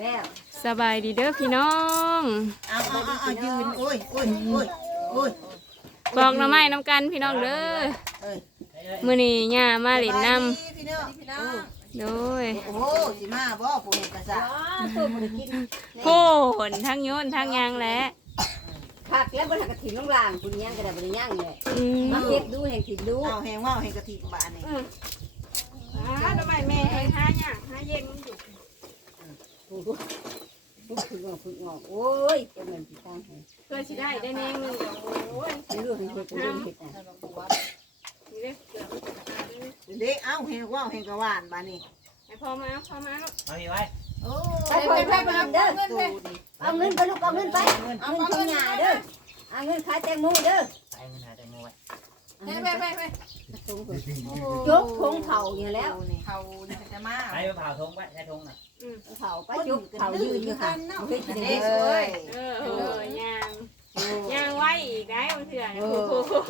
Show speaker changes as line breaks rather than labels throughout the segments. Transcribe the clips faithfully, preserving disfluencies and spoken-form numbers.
แล้ว
สบายดีเด้อพี่น้อง
เอาเอาเอาเอายืนโอ้ยโอ้ยโอ้ยโอ้ย
บอกหน่อไม้น้ำกันพี่น้องเด้อ
เอ้ย
มื้อนี้ย่ามาเล่นน้
พี่น้องพี่น้อง
ำโดย
โอ้โหสิมาบ่ผู้เห็นกระซ่า
ตัวมันกิน
โหนทั้งโยนทั้งยางแหละ
ผักแล้วบนหักกระถิ่นลงล่างคุณย่างกระดาษบนย่างเลย
อืม
มาเก็บดูแห่งถิ่นดู
เอาแหงว่าแหงกะทิบานี่
อ่าหน่อไม้แม่ให้หาย่างหาเย็นมันอยู่
โอ้โหฝึกออกฝึกออกโอ้ยจะเหมือนพี่ตั้งให้
เพื่อสิได้ได้แนงนึงเดี๋ยวโอ้ย
ดูให้เห็ดดูเห็ดอ่ะ
นี่เด้อเกือบมันจะตายเลย
เด็กเอาแหงว่าแหงกะหวานบานี่
ให้พ่อมาพ่อมาลูก
เอาพี่ไว้
โอ้
ไปไปไปไปเด้อ
ตูนี่
เอาเงินไปลูกเอาเงินไปเอาเงินทำงานเด้อเอาเงินขายแตงโมเด้อ
ใส่เงินหาแตงโมไว้
ไปไปไป
ยกทงเข่าอย่างแล้ว
เขาจะมา
ใส่มะพร้าวทงไว้ใส่ทงน่ะ
เข่าไปยกเข่ายืนอยู่ค่ะเฮ้ยกิน
เด็
เด้
ก
อ
เอ้ย
เออเออย่างย่างไว้อีกได้บางเถื่อเนี่ยโอ้โห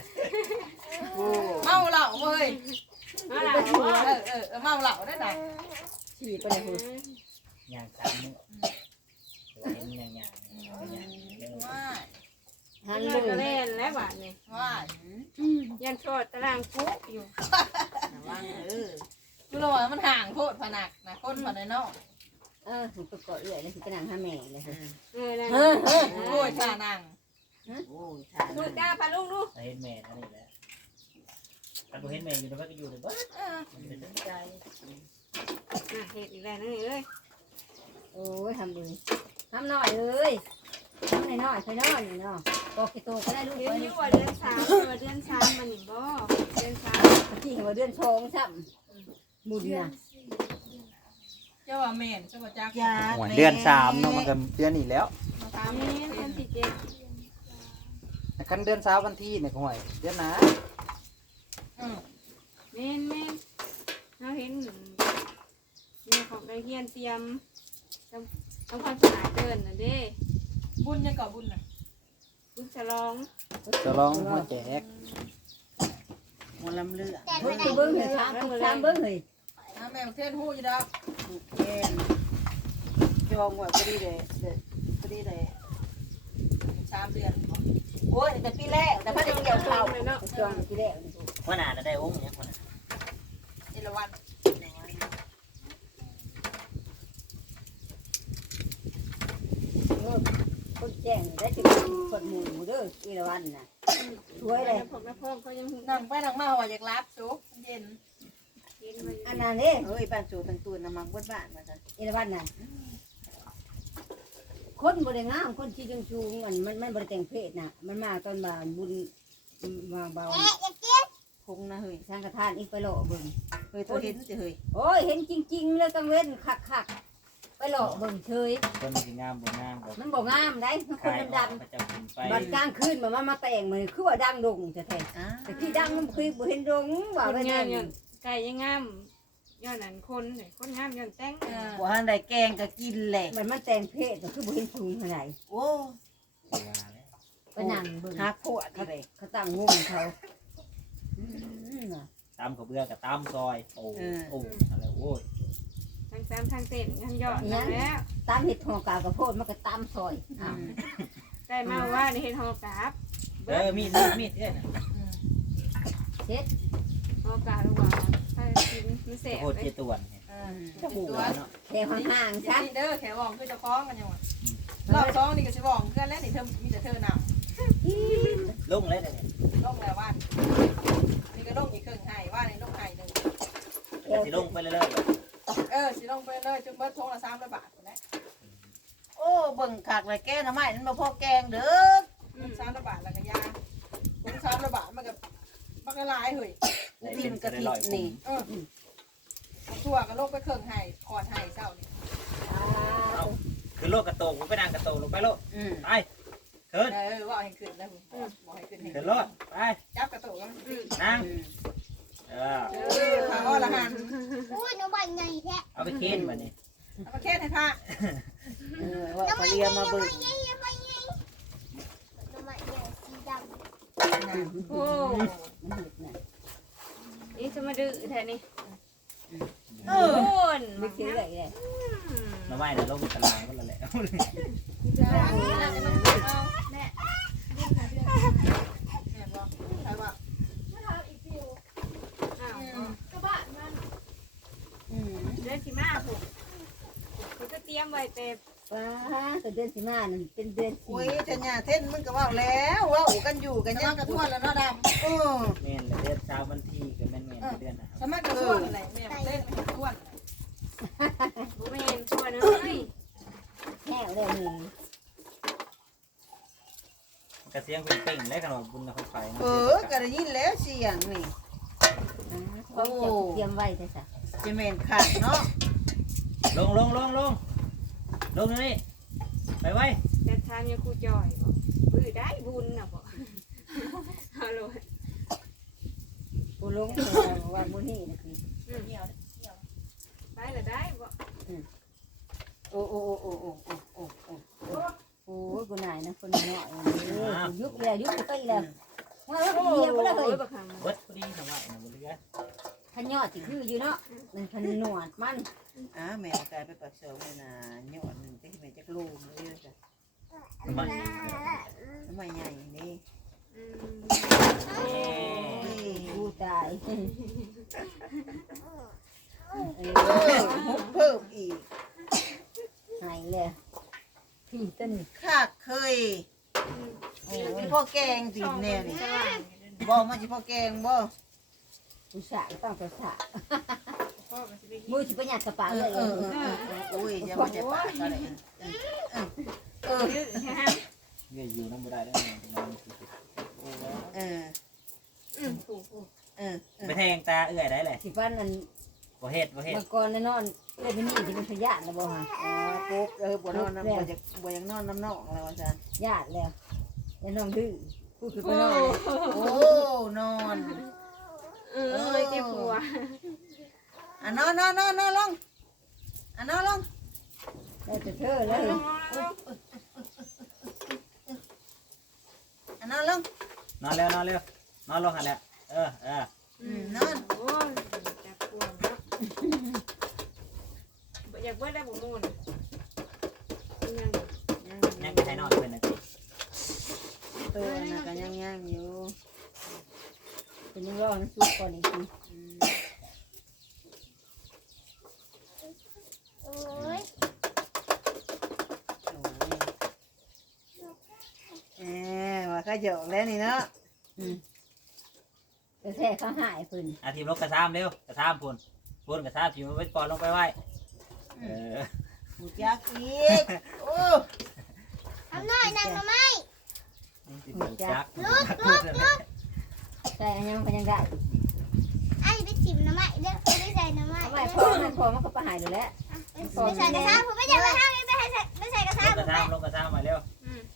เมาเหล้าเว้ย
มาหล่ะ
เออเออเมาเหล้าได้ไหน
ฉี่ไปเลยคุณ
ย่างสามมื้อตัวเห็นย่างย่างย่างเด้อ
ว่า
หัน
เล่
เล
นก็
ย
เล่นแล้วบาดนี่
ว่า
ยันโทษตารางกุ๊กอยู่
ว่างเออคือเราว่ามันห่างโคตรผนักนะคนผนักเนาะ
เออผมก็เกาะเอื่อยเลยสิกระนังห้าแม่เลย
เออนั่น
เฮ้ยเฮ้ย
โอ้ยท่านั่งโอ้ยท่า
ดู
นั่ง
จ้าพาลูกดู
ใส่เห็นแม่นั่นนี่แหละถ้าบ่เห็นแม่อยู่ตรงนั้นก็อยู่เลยบ่มันเป็นตั้งใจ
อ่ะเห็ดอีกแล้วนี่เอ้ย
โอ้ยทำดีทำหน่อยเลยทำหน่อยหน่อยค่อยน้อยเนาะบอกกี่โตก็ได้ลูก
เดือน
ไป
นี้ว่าเดือนสามเดือนเดือนสามมันนี่บ่เดือนสาม
ที่หัวเดือนชงซ้ำบุญนะ
เจ้าว่าแม่นเจ้าว่าจัก
โอ้ยเดือนสามเนาะมันก็เดือนนี้แล้ว
สามนี้เดือนที่เจ็ด
แต่คันเดือนสามวันที่เนี่ยก็ห่วยเดือนหนา
อืม
เม่นเม่นเราเห็นแม่ของได้เฮียนเตรียมทำทำความสะอาดเดินน่ะเด้
บุญยังก่อบุญน่ะ
บุญฉลอง
จะลองมาแจก
หมอลำเลือ
เบิ้งเบิ้งเลยช้างทุกช้างเบิ้งเลย
น้าแม่เทศหู้อยู่ดอกแกนจองไว้พอดีเลยเด็ดพอดีเลยสามเดือนโอ้ยแต่ปีแรกแต่พอดีเกี่ยวเข่า
เลยเนาะ
จองกี่แล้ว
ว่าหน้าน่ะได้องค์เนี่ยคนน่ะ
เอราวัน
คนแจ้งได้ถึงคนหมู่เด้ออีละวันน่ะช่วยเลย
พวกน้าพ่อเขายัง
นั่งไปนั่งมาว่าอยากรับจุกเย็น
กินมาอยู่
อันนั้นเด้
เฮ้ยบ้านจูเป็นตูนน้ำมันบดบ้านมาจ้ะ
อีละวันน่ะคนบริงามคนที่จังชูมันมันมันบริแต่งเพศน่ะมันมาตอนบ่าบุญวางเบา
คงนะเฮ้ย
ทางกระทานอีกไปโลเบิ่ง
เฮ้ยตัวเห็นจะเฮ้ย
โอ้ยเห็นจริงๆเลยกังเว้นคักคักๆไปโลเบิ่งเฉย
คนสิงามบ่งามก็
มันบ่งามได้มันคนดำ
พระเจ้ากินไป
ๆบัดกลางคืนมามามาแต่งมือคือว่าดังดงแท้
อ่า
ๆแต่ที่ดังมันคือบ่เห็นดงว่า
คน
ไว้
งา
แน่
มย้อนไก่ยังงามย้อนนั้นคนเนี่ยคนงามย้อนแต่ง
บัวหันได้แกงก็กินแหละ
มันมันแต่งเพศก็คือบ่เห็นพุงเท่าไหร่
โอ้
ว่าแล้ว
ไปนั่งเบิ่ง
หักขวดเลย
เขาตั้งงงเขาอืมน่ะ
ตำข้าวเบื่อกับตำซอยโอ้โอ้อะไรโอ้ย
ทั้งสามทั้งเต้นทั้งยอดนั่นแล้ว
ตามเห็ดหอกาวกระโพดมันก็ตามซอยอ้าว
ได้มาว่าในเห็ดหอกาบ
เออมีดมีดมีดเอ้ยน่ะ
เฮ็ด
หอกาบระหว่างถ้ากินมันเสพ
โคตร
เล
เจ
ย
ตวนเนี่ย
จะหู
เนาะ
แค่ห่างๆซะ
นี่เด้อแขวองคือจะคล้องกันยังวะรอบสองนี่ก็สิบอกเพื่อนแล้วนี่เธอมีแต่เธอน
ลงเลยเนี่ย
ำลงแล้วว่านี่ก็ลงอีกครึ่งไห้ว่านี่ลงไห้หนึ่ง
แต่สิลงไปเรื่อย
เออสิลงไปเลยจนเบิดทงละสามร้อยบาทนะโอ้เบิ่งขากเลยแกทำไมนั่นมาพอแกงเด้อสามร้อยบาทแล้วก็ยาถุงสามร้อยบาทมันก็มันก็ลายเฮ้ย
ๆได้เป็นจะได้ลอยผม
เออทั่วก็ลงไปครึ่งไห้คอนไห้เศร้านี่
คือโลกกระโตกผมไปนั่งกระโตกลงไปโลก
อืม
ไปขึ้น
เออว่าให้ขึ้นนะผมบอกให้ขึ้นให้
ขึ้นโลดไป
จับกระตุกแล้ว
นั่งเออ
เออพาอ้อละหัน
อุ้ยน้องใบไงแท้
เอาไปเค้นมาเนี่ย
เอามาแค่ให้พระ
เออว่าเขาเรียกมาเบิ่ง
น้องใบไงน้องใบไงสีดำ
โอ้
มันเห็ดน่ะ
นี่จะมาดื้อแทนนี่
เอ
โอ
อน
ไม่คิดอะไรเลย
อืม
หน่อไม้น่ะลงตารางมันละแหละ
แม่บอกใครว่า
อ้าว
อืม
เดือนสิมาผมผมก็เตรียมไว้แต่
ว้าแต่เดือนสิมานั่นเป็นเดือนสี่
โอ้ยจะหน้าเท่นมึงก็ว่าแล้วว่าอูกันอยู่กันยังกระทวนแล้วเนาะดำเออ
แม่นเดือนเช้าวันที่ก็แม่นแม่นเดือนนะ
สมัครกระทวนอะไรแม่เล่นกระทวน
บ่แม่นตัวเอ้ย
แห้งเลยนี่
กระเสียงเป็นเป่งได้ขนาดบุญนะคนไฟ
เออกระยินแล้วเสียงนี่
โอ้เตรียมไว้แต่ซะ
จะเมนขาดเนาะ
ลงลงลงลงลงนี่ไปไว้
แต่ทางยังครูจอยบ่บื้อได้บุญน่ะบ่เอาเลย
กูลงว่ามื้อนี้นะคือ
อืมไปละได้บ่
โอ้โอ้โอ้โอ้โอ้โอ้โอ้โอ้
โอ้ยกูนายนะคนน้อยเออยุบแล้วยุบไปแล้วว่าเดียวบ่ละเฮ้ย
บักหัง
เบิดพอดีทำไมนะบุญเรือ
ขันยอดสิคืออยู่เนาะมันขันหนวดมัน
อ่าแม่กลายไปปักเสาเลยนะหยอดหนึ่งจะแม่จะลูมเลยจ้ะ
ทำไม
ทำไมใหญ่นี่
อืม
โอ้ย
กูตายเอ
เอ
อ
อฮุบเพิ่มอีก
หายเลยพี่ต้น
ข้าเคยมีพ่อแกงตีนแนวนี่บอกมาจิพ่อแกงบ่
กูสะต้องไปสะ
พ่อก็สิได้กิน
มือสิไปหยัดกระเป๋า
เอ
เล
อย เออเออเออโอ้ยจะมาจะปากอะไรเออ
ดื้อฮะ
เงยอยู่น้ำบุได้ได้ไงนอนสิ
เออ
อืมถูก
เออ
ไปแทงตาเอื้อยได้เลย
สิฟันนั่น
บ่เฮ็ดบ่เฮ็ด
เมื่อก่อนนอนเล่นนี่ที่เป็นพยาธิแล้วบ่ฮะ
อ๋อปุ๊บเออบัวนอนน้ำบัวจะบัวยังนอนน้ำนอกอะไรวะจ๊ะ
ญาติแล้วแล้วน้องดื้อพูดคือไปนอน
โอ้นอน
เออเอ้ยเจ็บหัว
อ่ะนอนนอนนอนนอนลงอ่ะนอนลง
แล้วจะเธอเลย
อ่ะนอนลง
นอนเร็วนอนเร็วนอนลงหันแล้วเออเออ
อืมนอนโอ้ยจับหัวเนาะอยากเบิดได้บ่มูนยัง
ยังจะให้นอนเพิ่นนะจิ
ตัวน่ะก็ยังยังอยู่
เป็นยังรอนะสุกก่อนอีกที
โอ้ย
เออว่าก็หยอกแล้วนี่เนาะ
แต่แท้เขาหายปืน
อาทีมลกกระซ้ำเร็วกระซ้ำพุ่นพุ่นกระซ้ำทีมไว้ก่อนลงไปไว้เออ
หมูจักอีกโอ้
ทำหน่อยนางมาไหม
สิบจัก
แต่ยังก็ยังได้
ไอ้ไปจิ้มน้ำไหมเด้อไปใส่น้ำไหม
ทำไมพอมันพอมันก็ไปหายอยู่แล้ว
ไปใส่กระซ้ำผมไม่อยากกระซ้ำไม่ใส่ไม่ใส่กระ
ลง
ซ้ำ
กระซ้ำลงกระซ้ำมาเร็ว
อืม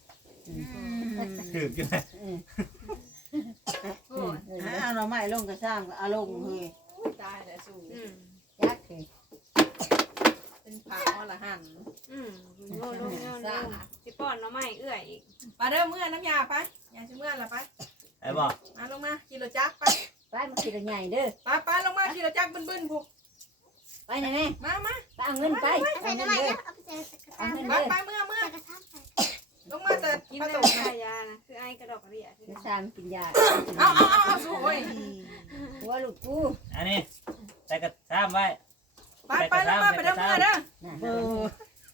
ถือกันเลย
โอ้ย
เอาเราไม่ลงกระซ้ำเอาลงเฮ้ย
ตายแล้วสู
อืม
ยักษ์คือ
เป็นผาอรหันต์
อืมโยนลงโยนลงสิป้อนหน้ำไม้เอื้อยอีก
มาเด้อเมื่อน้ำยาไปยาชิเมื่อละไป
ไอ้บอก
มาลงมากิโลจักไป
ไปมันคิดใหญ่เด้อ
ไปไปลงมากิโลจักบึ้นบึ้นพวก
ไปไหนแม่
มามา
ไปเอาเงินไป
ใส่
เอาเงิ
น้ำ
น
ไหม
เด้อ
เด้อเอาไปใส่กระ
เอา
ซ้ำ
เงิน
ไป
เด้อ
ไปเมื่อเมื่อ
ใส่กระซ้ำใส่
ลงมาแต่
กิน
ผ
ได้
สม
ทายานะคือไอ้กระดอกกระเดี่ย
จะสามกินยา
เอาเอาเอาเอาสูโอ้ย
หัวลูกกู
อันนี้ใส่กระซ้ำไว้
ไปไปลงมาไปเด้อเมื่อเด้อ
น่ะ
เออ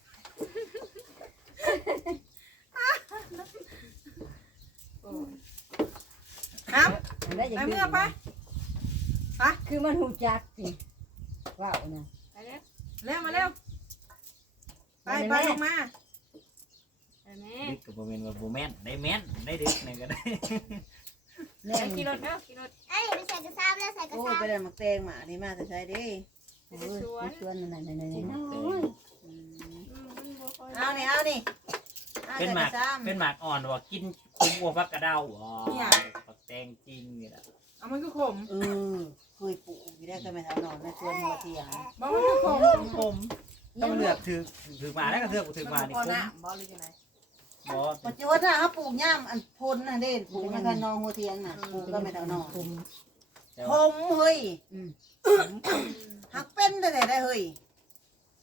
ครับ
ได้
ไปเมื่อไป
คือมันหูจักสิว้าวนะ
ไปเด้อ
เร็วมาเร็วไปไปลงมา
ไปแม่
ดึกกับโมเมนต์ว่าโมเมนต์ได้แม่นได้ดึกนี่ก็ได้
แน่
ไปขี่รถเด้อขี่รถ
ไอ้ไปใส่กระซ้ำแล้วใส่กระ
โอ้
ซ้ำ
ไปได้หมักแตงหมานี่มาแต่ใช้ดิ
ไปที่สวน
ชวนนั่นนั่นนั่น
อืมมันบ่ค่อย
เอานี่เอานี่
เป็นหมากเป็นหมากอ่อนว่ากินคุ้มกว่าพักกระเด้าอ๋อปักแตงจริงนี่แหละ
เอามันคือขม
เออเคยปลูกอยู่ได้ก็ไม่เท่านอนในสวนหัวเทียง
บอกมันคือขม
ผมต้องเลือกถือถือมาแล้วก็เลือกถือมานี่
พอ
คุ้ม
นะบอกเลยยังไง
บอ
ปัจจุบันน่ะเขาปลูกย่ามอันพลน่ะเด่นปลูกในกันนองหัวเทียงน่ะปลูกก็ไม่เท่านอน
คุม
ผมเฮ้ย
อืม
หักเป็นได้ได้เฮ้ย
เป็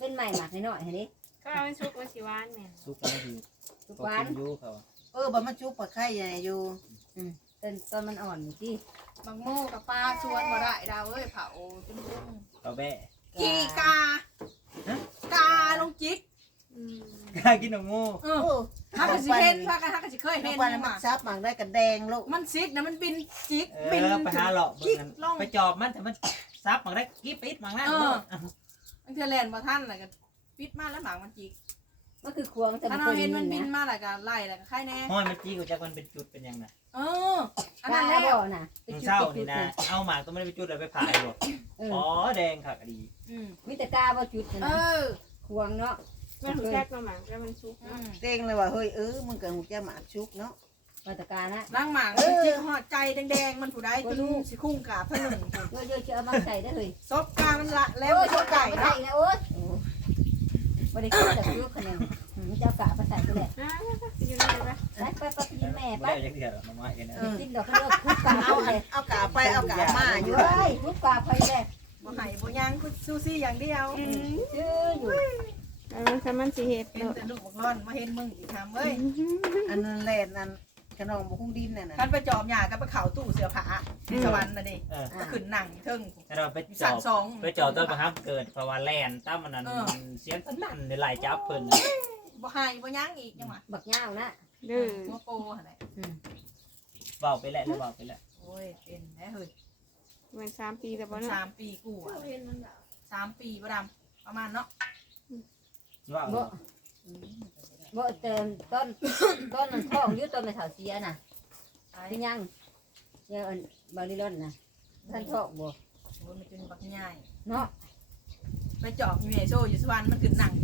เป็นใหม่หมักน้อยๆเห็นดิ
ก็เอาเป็นซุปว่าสิหวานแม่
ซุกกันอยู่
ทุก
ก็
วัน
กินอยู่เขา
เออบ่มันจุกปลาไข่ใหญ่อยู่
ต้นต้นมันอ่อนอยู่ที่
บางโม่กับปลาชวนบ่ได้ดาวเอ้ยเผาจนรุ่ง
เขาแบะ
ขี่กา กาลงจิก
อืม
กล้ากินหนูงู
เออ
โอ้
ฮักก็สิเห็นฮักก็ฮักก็สิเคย
ทุ
เห็
ก
น
วัน
นี่
มัน
มา
ซับหมักได้กันแดงลูก
มันซิกนะมันบินจิก
เอ
บิน
อไปหาหลอกเบิ่งกัน
ลง
ไปจอบมันแต่มันซับมันได้กิ๊บปิดมันนั่น
เออ
เนาะ
มันเทแลนบ่ทันอะไรกันปิดมาแล้วหมางมันจิก
มันคือควงแต่
ถ้า
มัน
เรา
เป็น
เห็น
มั
มัน นบิน
นะ
มาแล้วก็ไล่แล้วก็ไข่แน่
ห้อยมันจี้กูจักมันเป็นจุดเป็นยังไง
เอออัน
กา
นั้น
แล้
แล้ว
วนะ
มึงเศร้านี่นะเอาหมากตัวไม่ได้ไปจุดเลยไปผ่าหรอก
เออ
อ๋อแดงค่ะก็ดี
อืม
มีแต่กาบ่จุด
เอ
นะ
อ
ควงเนาะ
แม่หูแจ๊กมาหมักแล้วมันซุป
อื
เนาะ
ม
เด้งเลยว่าเฮ้ยเออมึงกับหูแก้หมากชุกเนาะ
มาแต่กานะ
ล้างหมางมันจิกหอดใจแดงๆมันผู้ใดจนสิคุ้งกาบเท่าหนึ่ง
เยอะๆเชื่อมาใส่ได้เลย
ซบกามันละแล้ว
โอ้ย
ซ
เจ้า
บ
กา
ไก่
ไปใส่
เนาะ
นะโอ๊ยบ่ได้กินแต่ลูกคะแนนเจ้ากาไปใส่ก็แหละ
อ่ะไปอยู่นี่เลยปะ
ไปไปไปกินแม่
ไม่
ไป
ได้ยังเดียวหรอกน้ำไม้กันนะ
กินดอกก็เลิกทุกกา
เอา
เอาเลย
เอากาไปเอากามาอยู่
เฮ้ยทุกกาไปเลย
บ่ให้บ่ยังคือซูซี่อย่างเดียว
ชื่ออยู่
แล้วมันคือมันสิเฮ็ด
เห็น
เนาะ
แต่ลูกบอกร้อนมาเห็นมึงอีกทำเอ้ย
อันนั้นแหละนั่นขนมบุคุ้งดินน่ะนะ
คันไปจอมหยาก็ไปเข่าตู้เสื้อผ้าสวรรค์น่ะนี่
เออ
ก็ขึ้นหนังเทิง
แล้วเราไปจ
สั่
อน บ
สอง
ไปจอบต้นประทับเกิดเพราะว่าแลนตั้มมันนั้นเสียงสนั่นในลายจับเพิ่นน่ะ
บ่ให้บ่ยั้งอีกจังหวะ
บักย่างนะ
เด้อ
หัวโปหั่นแหละ
เบาไปแล้วเบาไปแล้ว
โอ้ยเป็นแน่เฮ้ย
มันสามปีแต่บ่เนาะ
สามปีกูอ่ะสามปีบ่ดำประมาณเนาะ
ว่า
บ่บ่เติมต้นต้นมันท้องอยู่ต้นมันเถาเสียน่ะ
ไอ้
ที่ยังเนี่ยอันบาริลอนน่ะท่านท้องบ่
โอ้ยมันเป็นบักใหญ่
เนาะ
ไปจอบอยู่เมโซอยู่สวรรค์มันขึ้นหนัง